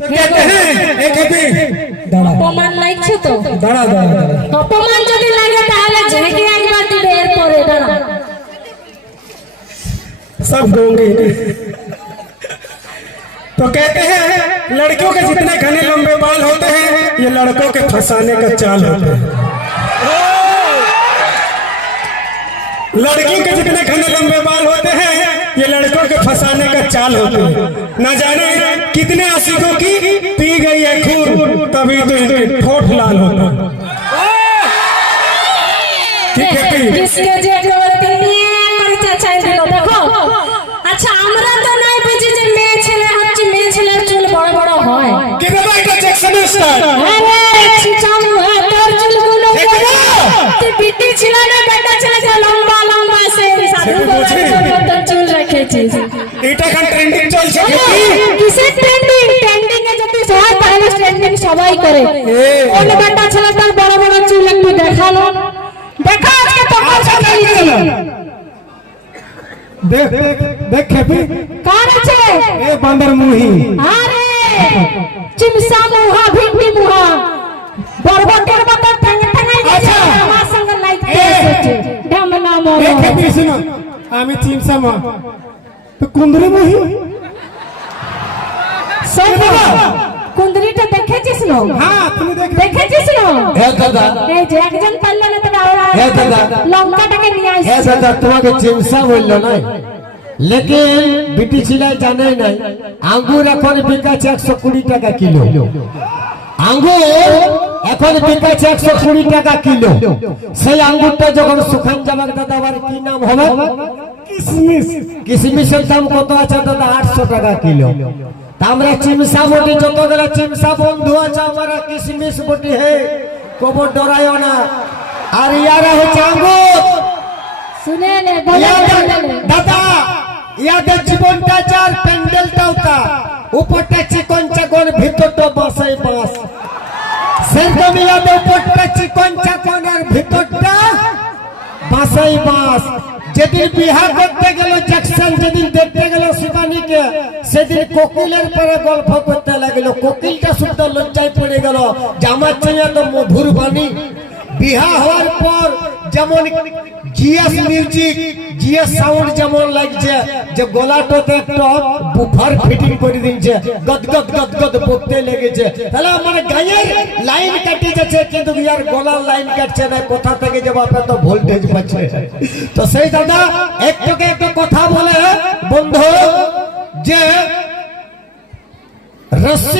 तो कहते हैं एक अभी অপমান লাগছে তো दाड़ा दाड़ा অপমান যদি লাগে তাহলে ঝেঁকে একবার দিবে এরপরে দাঁড়া सब दोगे। तो कहते हैं लड़कियों के जितने घने लंबे बाल होते हैं ये लड़कों के फंसाने का चाल होता है। लड़कियों के जितने घने लंबे बाल होते हैं ये लड़कों के फंसाने का चाल होते हैं। न जाने कितने आशिकों की पी गई है खून तभी तो इनके ठोठ लाल होता है। ठीक है कि जिसके जे गलती নিয়ে পরিচয় চাই দিল দেখো আচ্ছা আমরা তো নাই বুঝি যে মেয়ে ছেলে হচ্ছে মেয়ে ছেলের চুল বড় বড় হয় किधर माइकल जैक्सन स्टाइल আরে চিচামু হ্যাঁ তোর চুলগুলো তুই বিটি ছিল না বেটা ছেলে লম্বা লম্বা সে সাধু তোর চুল রেখেছিস এটা কান ট্রেন্ডিং চলছে কিসের ট্রেন্ডিং ট্রেন্ডিং এ যদি হয় তাহলে ট্রেন্ডিং সবাই করে কোন বেটা ছেলে তার বড় বড় চুল একটু দেখালো দেখা আজকে তোমার সাথে देख देख देख खेपी কার আছে ए बंदर मुही আরে চিমসা মুহা ভিপি মুহা বরবটের মতো ঠ্যাঙে ঠ্যাঙাই গেছে আমার সঙ্গে লাইতে এসেছে ঢামনা মোর ए खेपी सुनो আমি চিমসা মা তো কুন্দরি মুহি সব কুন্দরিটা দেখেছিস না हां তুমি দেখ দেখেছিস না হে দাদা এই যে একজন পারলে না তো হে দাদা লঙ্কাটাকে নিয়ে হে আসছে দাদা তোমাকে চিমসা বললো না লেকিন বিটি ছিলাই জানে নাই আঙ্গুর এখন বিকাছে 120 টাকা কিলো আঙ্গুর এখন বিকাছে 120 টাকা কিলো সেই আঙ্গুরটা যখন শুকান যাবে দাদা আবার কি নাম হবে কিসমিস কিশমিশের দাম কত আছে দাদা 800 টাকা কিলো তা আমরা চিমসা বটি যতগুলো চিমসা বন্ধু আছে আমরা কিশমিশ বটি হে কবর ডরায়ও না আর ইয়ারা হচ্ছে আঙ্গুর শুনে নে বলে দাদা ইয়াদের জীবনটা যার প্যান্ডেলটাও তা উপরটা চিকন চাকন ভিতরটা বাসাই বাস সেরকম ইয়াদের উপরটা চিকন চাকন আর ভিতরটা বাসাই বাস যেদিন বিহা করতে গেল জ্যাকসন যেদিন দেখতে গেল শিবানীকে সেদিন কোকিলের পরে গল্প করতে লাগলো কোকিলটা শুদ্ধ লজ্জায় পড়ে গেল যে আমার চেয়ে তো মধুর বাণী বিহা হওয়ার পর যেমন জিএস মিউজিক জিএস সাউন্ড যেমন লাগছে যে গলাটাতে একটা বুফার ফিটিং করে দিয়েছে গদগদ গদগদ বলতে লেগেছে তাহলে আমার গায়ের লাইন কাটে যাচ্ছে কিন্তু ইয়ার গলার লাইন কাটছে না কোথা থেকে যে বাপে তো ভোল্টেজ পাচ্ছে তো সেই দাদা একটুকে একটা কথা বলে বন্ধু যে রশ্মি